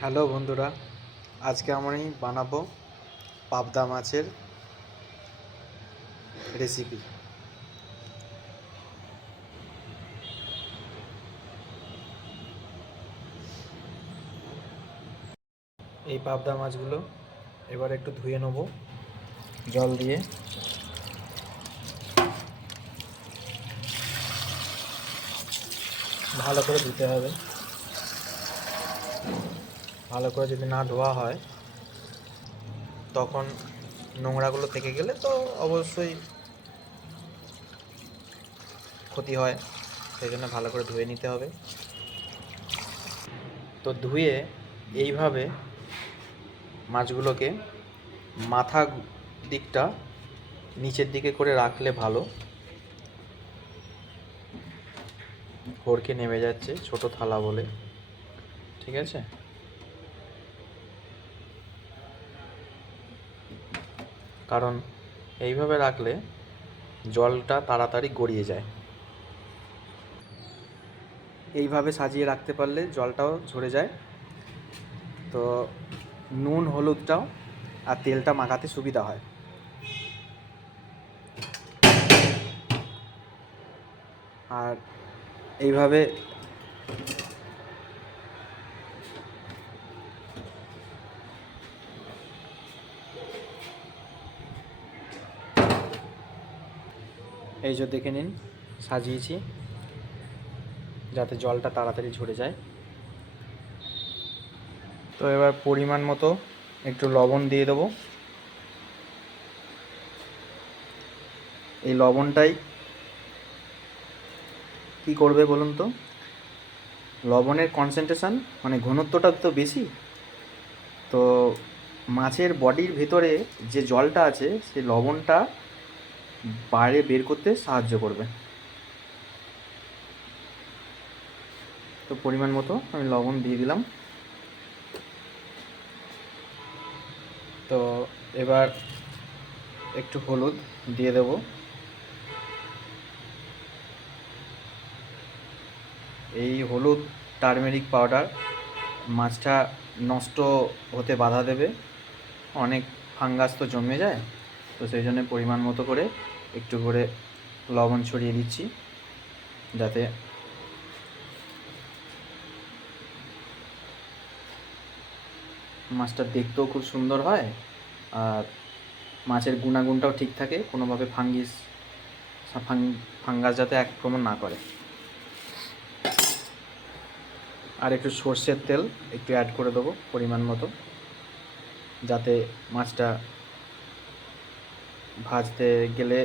Hello বন্ধুরা, আজকে আমি বানাবো পাবদা মাছের রেসিপি। এই পাবদা মাছগুলো এবার একটু ধুয়ে নেব জল দিয়ে। ভালো করে ধুতে হবে। ভালো করে যদি না ধোয়া হয় তখন নোংরাগুলো থেকে গেলে তো অবশ্যই ক্ষতি হয়, সেই জন্য ভালো করে ধুয়ে নিতে হবে। তো ধুয়ে এইভাবে মাছগুলোকে মাথা দিকটা নিচের দিকে করে রাখলে ভালো। হড়কে নেমে যাচ্ছে ছোট থালা বলে, ঠিক আছে? কারণ এইভাবে রাখলে জলটা তাড়াতাড়ি গড়িয়ে যায়। এইভাবে সাজিয়ে রাখতে পারলে জলটাও ঝরে যায়, তো নুন হলুদটাও আর তেলটা মাখাতে সুবিধা হয়। আর এইভাবে এই যে দেখে নিন, সাজিয়েছি যাতে জলটা তাড়াতাড়ি ঝরে যায়। তো এবার পরিমাণ মতো একটু লবণ দিয়ে দেবো। এই লবণটাই কি করবে বলুন তো, লবণের কনসেন্ট্রেশন মানে ঘনত্বটা তো বেশি, তো মাছের বডির ভেতরে যে জলটা আছে সেই লবণটা বাইরে বের করতে সাহায্য করবে। তো পরিমাণ মতো আমি লবণ দিয়ে দিলাম। তো এবার একটু হলুদ দিয়ে দেব। এই হলুদ টারমেরিক পাউডার মাছটা নষ্ট হতে বাধা দেবে। অনেক ফাঙ্গাস তো জমে যায়, তো সেই জন্য পরিমাণ মতো করে একটু করে লবণ ছড়িয়ে দিচ্ছি, যাতে মাছটা দেখতেও খুব সুন্দর হয় আর মাছের গুণাগুণটাও ঠিক থাকে, কোনোভাবে ফাঙ্গাস যাতে আক্রমণ না করে। আর একটু সর্ষের তেল একটু অ্যাড করে দেবো পরিমাণ মতো, যাতে মাছটা ভাজতে গেলে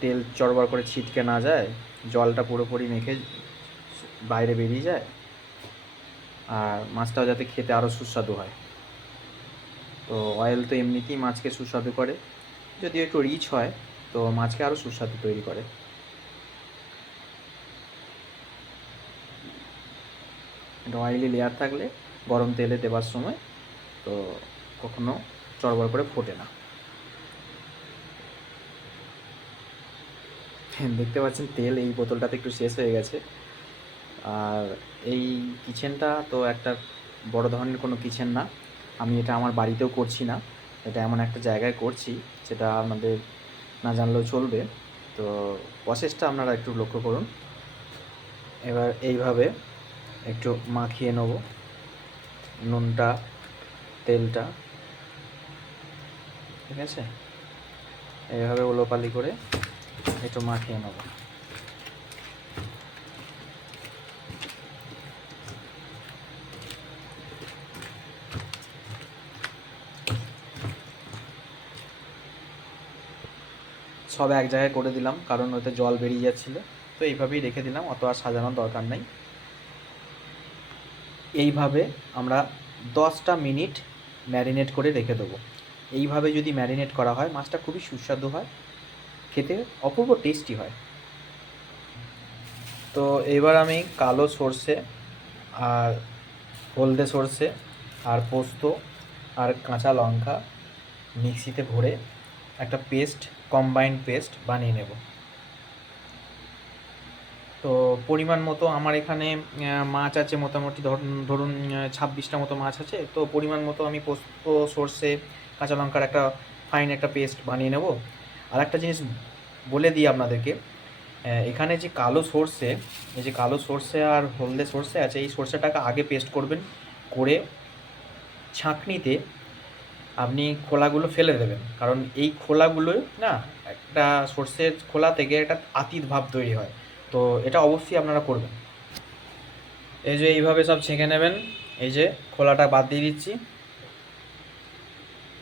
তেল চড়বড় করে ছিটকে না যায়, জলটা পুরোপুরি মেখে বাইরে বেরিয়ে যায়, আর মাছটাও যাতে খেতে আরও সুস্বাদু হয়। তো অয়েল তো এমনিতেই মাছকে সুস্বাদু করে, যদি একটু রিচ হয় তো মাছকে আরও সুস্বাদু তৈরি করে। একটা অয়েলি লেয়ার থাকলে গরম তেলে দেওয়ার সময় তো কখনো চড়বড় করে ফোটে না। দেখতে পাচ্ছেন তেল এই বোতলটাতে একটু শেষ হয়ে গেছে। আর এই কিচেনটা তো একটা বড় ধরনের কোনো কিচেন না, আমি এটা আমার বাড়িতেও করছি না, এটা এমন একটা জায়গায় করছি যেটা আমাদের না জানলেও চলবে। তো প্রসেসটা আপনারা একটু লক্ষ্য করুন। এবার এইভাবে একটু মাখিয়ে নেব নুনটা, তেলটা, ঠিক আছে? এইভাবে উলোপালি করে একটু মাখিয়ে নেব। সব এক জায়গায় করে দিলাম, কারণ ওতে জল বেরিয়ে যাচ্ছিলো, তো এইভাবেই রেখে দিলাম, অত আর সাজানোর দরকার নেই। এইভাবে আমরা 10টা মিনিট ম্যারিনেট করে রেখে দেবো। এইভাবে যদি ম্যারিনেট করা হয় মাছটা খুবই সুস্বাদু হয়, খেতে অপূর্ব টেস্টি হয়। তো এবার আমি কালো সর্ষে আর হলদে সর্ষে আর পোস্ত আর কাঁচা লঙ্কা মিক্সিতে ভরে একটা পেস্ট, কম্বাইন্ড পেস্ট বানিয়ে নেব। তো তো পরিমাণ মতো আমার এখানে মাছ আছে মোটামুটি ধরুন 26টা মতো মাছ আছে। তো পরিমাণ মতো আমি পোস্ত, সর্ষে, কাঁচা লঙ্কার একটা ফাইন একটা পেস্ট বানিয়ে নেব। আর একটা জিনিস বলে দিই আপনাদেরকে, এখানে যে কালো সর্ষে, এই যে কালো সর্ষে আর হলদে সর্ষে আছে, এই সর্ষেটাকে আগে পেস্ট করবেন, করে ছাঁকনিতে আপনি খোলাগুলো ফেলে দেবেন। কারণ এই খোলাগুলো না, একটা সর্ষের খোলা থেকে একটা আতিত ভাব তৈরি হয়। তো এটা অবশ্যই আপনারা করবেন। এই যে এইভাবে সব ছেঁকে নেবেন। এই যে খোলাটা বাদ দিয়ে দিচ্ছি,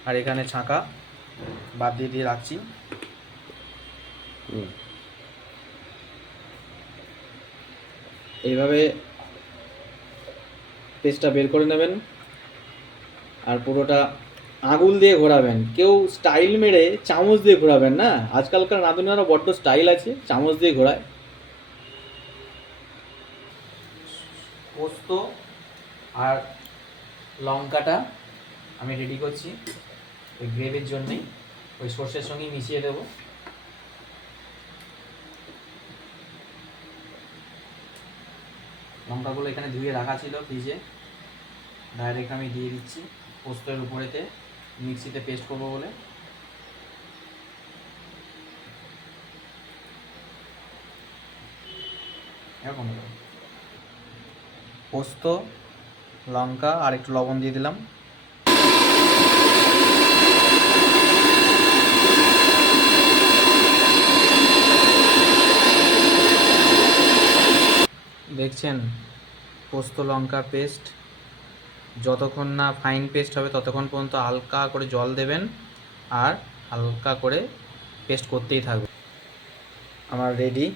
আর এখানে ছাঁকা বাদ দিয়ে রাখছি। এইভাবে পেস্টটা বের করে নেবেন, আর পুরোটা আঙুল দিয়ে ঘোরাবেন। কেউ স্টাইল মেরে চামচ দিয়ে ঘোরাবেন না, আজকালকার নাদুনারা বড্ড স্টাইল আছে, চামচ দিয়ে ঘোরায়। পোস্ত আর লঙ্কাটা আমি রেডি করছি ওই গ্রেভির জন্যেই, ওই সর্ষের সঙ্গেই মিশিয়ে দেবো। লঙ্কাগুলো এখানে ধুয়ে রাখা ছিল ফ্রিজে, ডাইরেক্ট আমি দিয়ে দিচ্ছি পোস্তের উপরেতে, মিক্সিতে পেস্ট করবো বলে। এরকম পোস্ত, লঙ্কা আর একটু লবণ দিয়ে দিলাম। দেখছেন পোস্ত লঙ্কার পেস্ট, যতক্ষণ না ফাইন পেস্ট হবে ততক্ষণ পর্যন্ত হালকা করে জল দেবেন আর হালকা করে পেস্ট করতেই থাকবে। আমার রেডি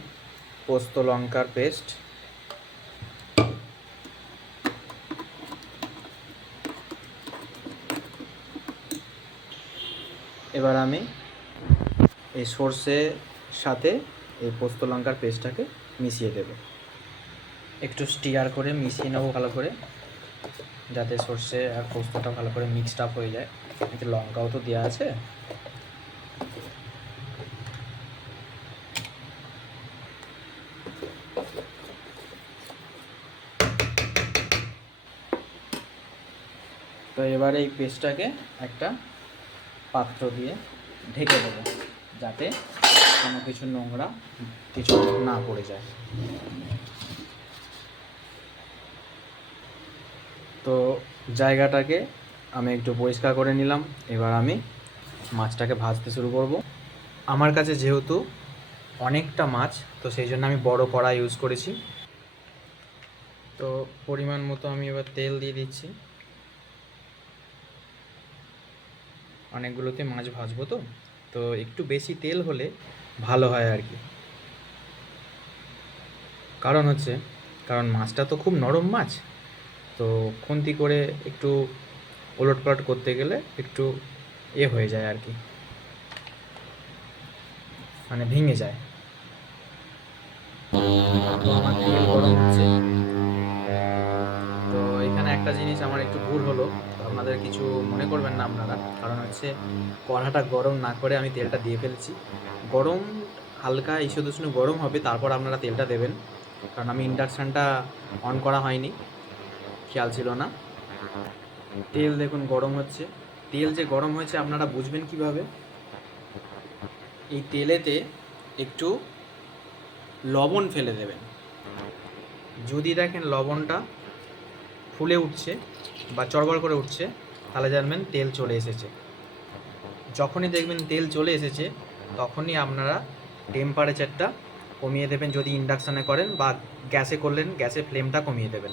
পোস্ত লঙ্কার পেস্ট। এবার আমি এই সর্ষের সাথে এই পোস্ত লঙ্কার পেস্টটাকে মিশিয়ে দেব। একটু স্টিয়ার করে মিশিয়ে নেবো ভালো করে, যাতে সর্ষে আর পোস্তটা ভালো করে মিক্সড আপ হয়ে যায়। এতে লঙ্কাও তো দেওয়া আছে। তো এবার এই পেস্টটাকে একটা পাত্র দিয়ে ঢেকে দেবো, যাতে কোনো কিছু নোংরা কিছু না পড়ে যায়। তো জায়গাটাকে আমি একটু পরিষ্কার করে নিলাম। এবার আমি মাছটাকে ভাজতে শুরু করব। আমার কাছে যেহেতু অনেকটা মাছ, তো সেই জন্য আমি বড় কড়াই ইউজ করেছি। তো পরিমাণ মতো আমি এবার তেল দিয়ে দিচ্ছি। অনেকগুলোতে মাছ ভাজবো, তো একটু বেশি তেল হলে ভালো হয় আর কি। কারণ মাছটা তো খুব নরম মাছ, তো খুন্তি করে একটু ওলটপালট করতে গেলে একটু হয়ে যায় আর কি, মানে ভেঙে যায়। তো আমার তেল গরম হচ্ছে। তো এখানে একটা জিনিস আমার একটু ভুল হলো, আপনাদের কিছু মনে করবেন না আপনারা। কারণ কড়াটা গরম না করে আমি তেলটা দিয়ে ফেলছি। গরম হালকা ঈষদুষ্ণ গরম হবে, তারপর আপনারা তেলটা দেবেন। কারণ আমি ইন্ডাকশানটা অন করা হয়নি, খেয়াল ছিল না। তেল দেখুন গরম হচ্ছে। তেল যে গরম হয়েছে আপনারা বুঝবেন কিভাবে? এই তেলেতে একটু লবণ ফেলে দেবেন। যদি দেখেন লবণটা ফুলে উঠছে বা চড়বড় করে উঠছে, তাহলে জানবেন তেল চলে এসেছে। যখনই দেখবেন তেল চলে এসেছে, তখনই আপনারা টেম্পারেচারটা কমিয়ে দেবেন। যদি ইন্ডাকশানে করেন বা গ্যাসে করলেন, গ্যাসের ফ্লেমটা কমিয়ে দেবেন,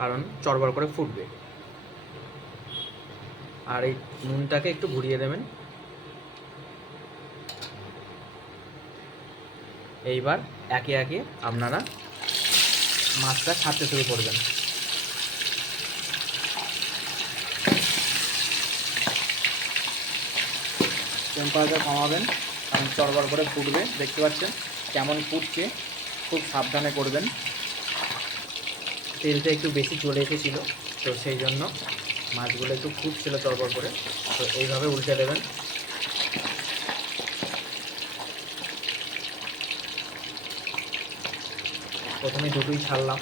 কারণ চড়বড় করে ফুটবে। আর এই নুনটাকে একটু ঘুরিয়ে দেবেন। এইবার একে একে আপনারা মাছটা ছাড়তে শুরু করবেন। টেম্পারেচার কমাবেন, কারণ চড়বড় করে ফুটবে। দেখতে পাচ্ছেন কেমন ফুটছে, খুব সাবধানে করবেন। তেলটা একটু বেশি চলে এসেছিলো, তো সেই জন্য মাছগুলো একটু ফুটছিল চড়বড় করে। তো এইভাবে উল্টে দেবেন। প্রথমে দুটোই ছাড়লাম।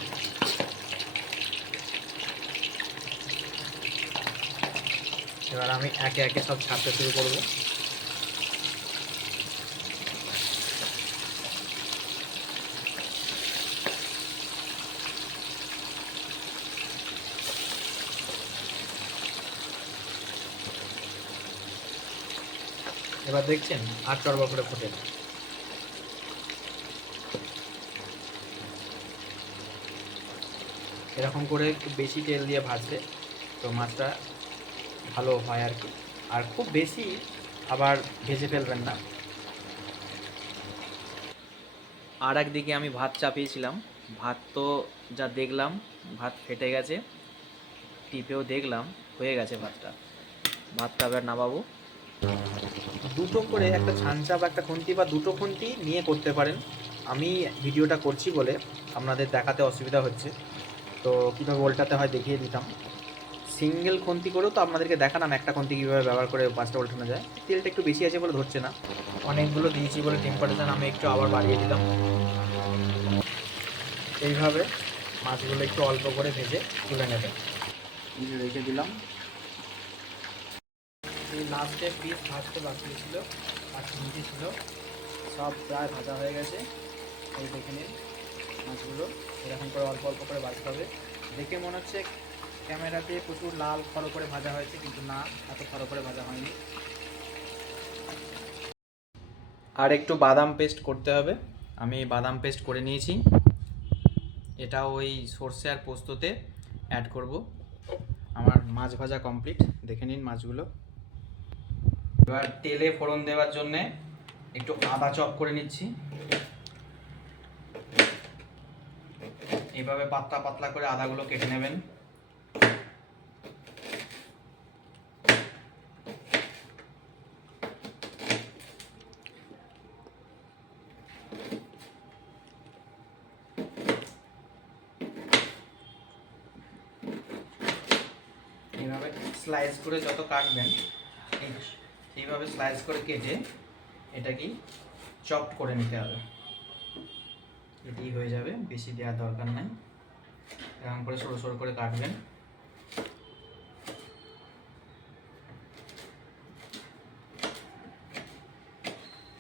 এবার আমি একে একে সব ছাড়তে শুরু করব। এবার দেখছেন আর চড়বা করে ফোটে না। এরকম করে একটু বেশি তেল দিয়ে ভাজলে তো মাছটা ভালো হয় আর কি। আর খুব বেশি আবার ভেজে ফেলবেন না। আর একদিকে আমি ভাত চাপিয়েছিলাম, ভাত তো যা দেখলাম ভাত ফেটে গেছে, টিপেও দেখলাম হয়ে গেছে ভাতটা। ভাতটা এবার নামাবো। দুটো করে একটা ছাঁচা বা একটা খুন্তি বা দুটো খুন্তি নিয়ে করতে পারেন। আমি ভিডিওটা করছি বলে আপনাদের দেখাতে অসুবিধা হচ্ছে, তো কীভাবে উল্টাতে হয় দেখিয়ে দিতাম। সিঙ্গেল খুন্তি করেও তো আপনাদেরকে দেখালাম একটা খুন্তি কীভাবে ব্যবহার করে মাছটা উল্টানো যায়। তেলটা একটু বেশি আছে বলে ধরছে না, অনেকগুলো দিয়েছি বলে টেম্পারেচার আমি একটু আবার বাড়িয়ে দিলাম। এইভাবে মাছগুলো একটু অল্প করে ভেজে তুলে নেবেন। রেখে দিলাম। এই লাস্টে পিস ভাজতে বাকি ছিল আর তিনটে ছিল, সব প্রায় ভাজা হয়ে গেছে। এই দেখে নিন মাছগুলো এরকম করে অল্প অল্প করে ভাজতে হবে। দেখে মনে হচ্ছে ক্যামেরাতে প্রচুর লাল খড়ো করে ভাজা হয়েছে, কিন্তু না, এত খড়ো করে ভাজা হয়নি। আর একটু বাদাম পেস্ট করতে হবে। আমি বাদাম পেস্ট করে নিয়েছি, এটা ওই সর্ষে আর পোস্ততে অ্যাড করব। আমার মাছ ভাজা কমপ্লিট, দেখে নিন মাছগুলো। এবার তেলে ফোড়ন দেওয়ার জন্যে একটু আদা চপ করে নিচ্ছি। এইভাবে পাতলা পাতলা করে আদাগুলো কেটে নেবেন। এইভাবে স্লাইস করে যত কাটবেন এইভাবে স্লাইস করে কেটে এটাকে চপড করে নিতে হবে। এটাই হয়ে যাবে, বেশি দেওয়ার দরকার নাই। এরকম করে সরু সরু করে কাটবেন।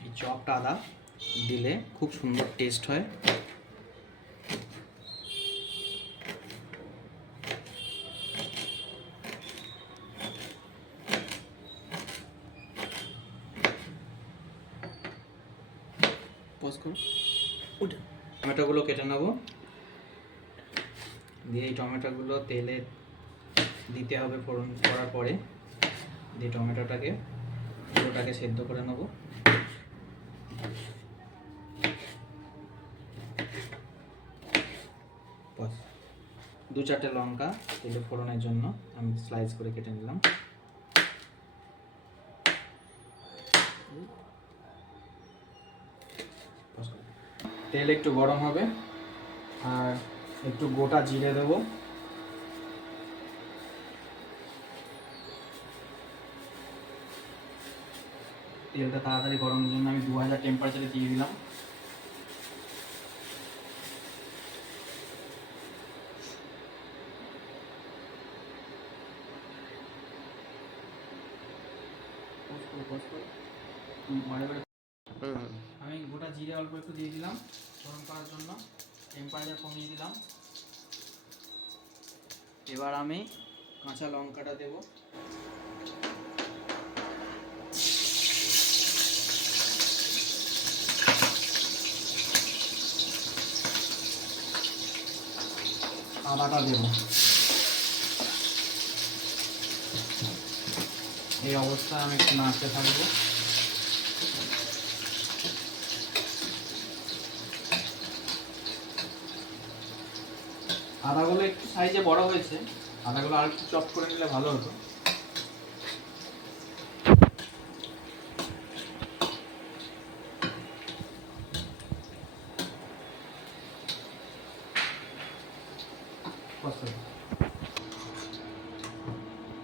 এই চপড আদা দিলে খুব সুন্দর টেস্ট হয়। টমেটোগুলো কেটে নেব, দিয়ে এই টমেটোগুলো তেলে দিতে হবে ফোড়ন করার পরে। দিয়ে টমেটোটাকে পুরোটাকে সেদ্ধ করে নেব। দু চারটে লঙ্কা তেলে ফোড়নের জন্য আমি স্লাইস করে কেটে নিলাম। তেল একটু গরম হবে আর একটু গোটা জিরে দেবো। তেলটা তাড়াতাড়ি গরমের জন্য আমি 2000 টেম্পারেচারে দিয়ে দিলাম। আমি গোটা জিরে অল্প একটু দিয়ে দিলাম গরম করার জন্য, টেম্পারেচার কমিয়ে দিলাম। এবার আমি কাঁচা লঙ্কাটা দেব। আদাটা দেব। এই অবস্থায় আমি একটু নাড়তে থাকবো। আদাগুলো একটু সাইজে বড় হয়েছে, আদাগুলো আর একটু চপ করে নিলে ভালো হতো।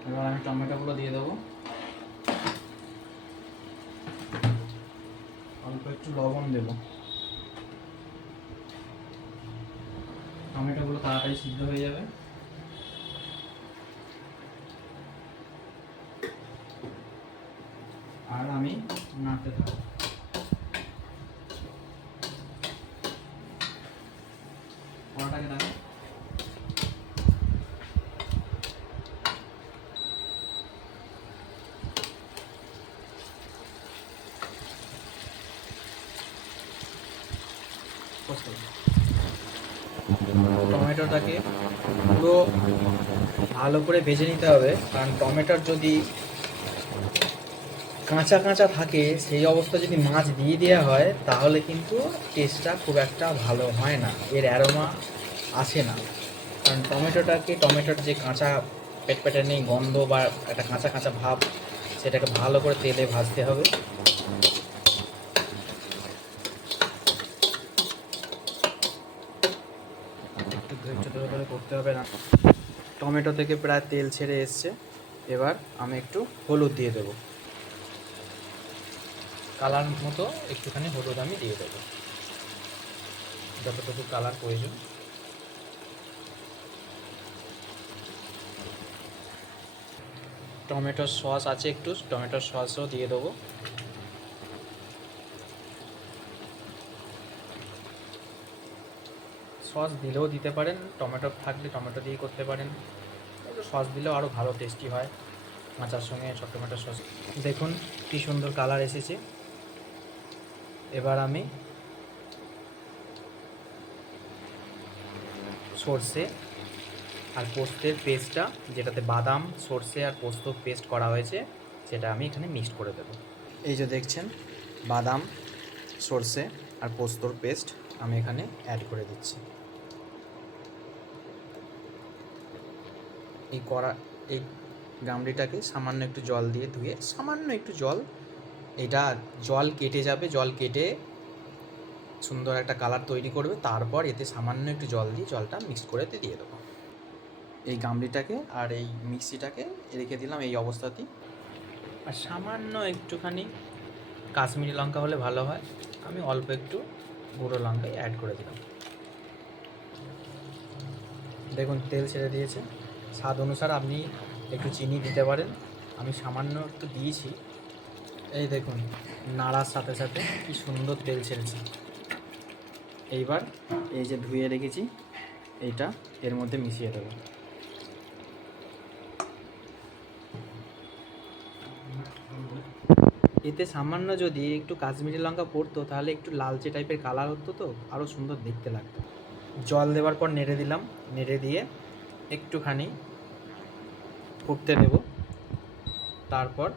এবার আমি টমেটোগুলো দিয়ে দেবো, অল্প একটু লবণ দেবো। তাড়াতাড়ি সিদ্ধ হয়ে যাবে। আর আমি নাড়তে থাকবো। কড়াটাকে দেখো, টমেটোটাকে পুরো ভালো করে ভেজে নিতে হবে, কারণ টমেটোর যদি কাঁচা কাঁচা থাকে সেই অবস্থা যদি মাছ দিয়ে দেওয়া হয় তাহলে কিন্তু টেস্টটা খুব একটা ভালো হয় না, এর অ্যারোমা আসে না। কারণ টমেটোর যে কাঁচা পেটপেটে নেই গন্ধ বা একটা কাঁচা কাঁচা ভাব, সেটাকে ভালো করে তেলে ভাজতে হবে। একটু ধৈর্য ধরে করতে হবে না। টমেটো থেকে প্রায় তেল ছেড়ে এসছে, এবার আমি একটু হলুদ দিয়ে দেবো, কালার মতো একটুখানি হলুদ আমি দিয়ে দেবো, যতটুকু কালার প্রয়োজন। টমেটোর সস আছে, একটু টমেটোর সসও দিয়ে দেবো। সস দিলেও দিতে পারেন, টমেটো থাকলে টমেটো দিয়ে করতে পারেন, একটু সস দিলেও আরও ভালো টেস্টি হয় মাচার সঙ্গে সব টমেটোর সস। দেখুন কী সুন্দর কালার এসেছে। এবার আমি সর্ষে আর পোস্তের পেস্টটা, যেটাতে বাদাম সর্ষে আর পোস্ত পেস্ট করা হয়েছে, সেটা আমি এখানে মিক্সড করে দেবো। এই যে দেখছেন বাদাম সর্ষে আর পোস্তর পেস্ট আমি এখানে অ্যাড করে দিচ্ছি। এই গামড়িটাকে সামান্য একটু জল দিয়ে ধুয়ে, সামান্য একটু জল, এটা জল কেটে যাবে, জল কেটে সুন্দর একটা কালার তৈরি করবে, তারপর এতে সামান্য একটু জল দিয়ে জলটা মিক্স করে দিয়ে দেবো। এই গামড়িটাকে আর এই মিক্সিটাকে রেখে দিলাম এই অবস্থাতেই। আর সামান্য একটুখানি কাশ্মীরি লঙ্কা হলে ভালো হয়, আমি অল্প একটু গুঁড়ো লঙ্কাই অ্যাড করে দিলাম। দেখুন তেল ছেড়ে দিয়েছে, স্বাদ অনুসারে আপনি একটু চিনি দিতে পারেন, আমি সামান্য একটু দিয়েছি। এই দেখুন নাড়ার সাথে সাথে কি সুন্দর তেল ছেড়েছে। এইবার এই যে ধুয়ে রেখেছি এইটা এর মধ্যে মিশিয়ে দেবো। এতে সামান্য যদি একটু কাশ্মীরি লঙ্কা পড়তো তাহলে একটু লালচে টাইপের কালার হতো, তো আরও সুন্দর দেখতে লাগতো। জল দেওয়ার পর নেড়ে দিলাম, নেড়ে দিয়ে একটুখানি ফুটতে দেব, তারপর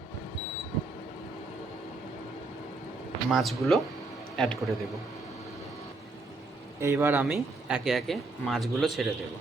মাছগুলো অ্যাড করে দেব। এইবার আমি একে একে মাছগুলো ছেড়ে দেব।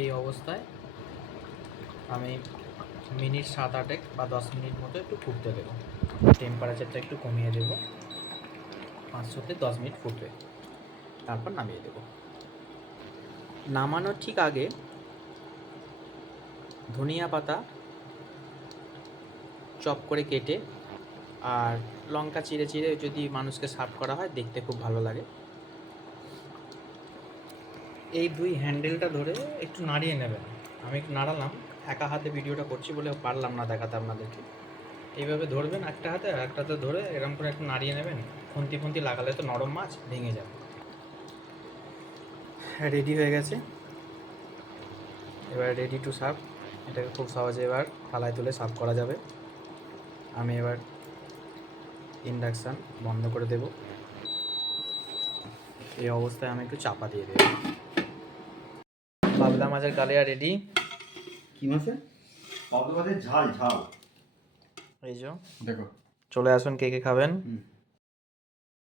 এই অবস্থায় আমি মিনিট 7-8 বা 10 মিনিট মতো একটু ফুটতে দেবো, টেম্পারেচারটা একটু কমিয়ে দেবো, 500-তে 10 মিনিট ফুটবে, তারপর নামিয়ে দেবো। নামানোর ঠিক আগে ধনিয়া পাতা চপ করে কেটে আর লঙ্কা চিড়ে চিড়ে যদি মানুষকে সার্ভ করা হয় দেখতে খুব ভালো লাগে। এই দুই হ্যান্ডেলটা ধরে একটু নাড়িয়ে নেবেন, আমি একটু নাড়ালাম, একা হাতে ভিডিওটা করছি বলে পারলাম না দেখাতে আপনাদেরকে। এইভাবে ধরবেন একটা হাতে, আর একটা হাতে ধরে এরকম করে একটু নাড়িয়ে নেবেন, খুন্তি খুন্তি লাগালে তো নরম মাছ ভেঙে যাবে। রেডি হয়ে গেছে, এবার রেডি টু সার্ভ। এটাকে খুব সহজে এবার থালায় তুলে সার্ভ করা যাবে। আমি এবার ইন্ডাকশান বন্ধ করে দেব। এই অবস্থায় আমি একটু চাপা দিয়ে দেব। পাবদা মাছের কালিয়া রেডি। কি মাছে? পাবদা মাছের ঝাল ঝাল। এই যে দেখো, চলে আসুন কে কে খাবেন।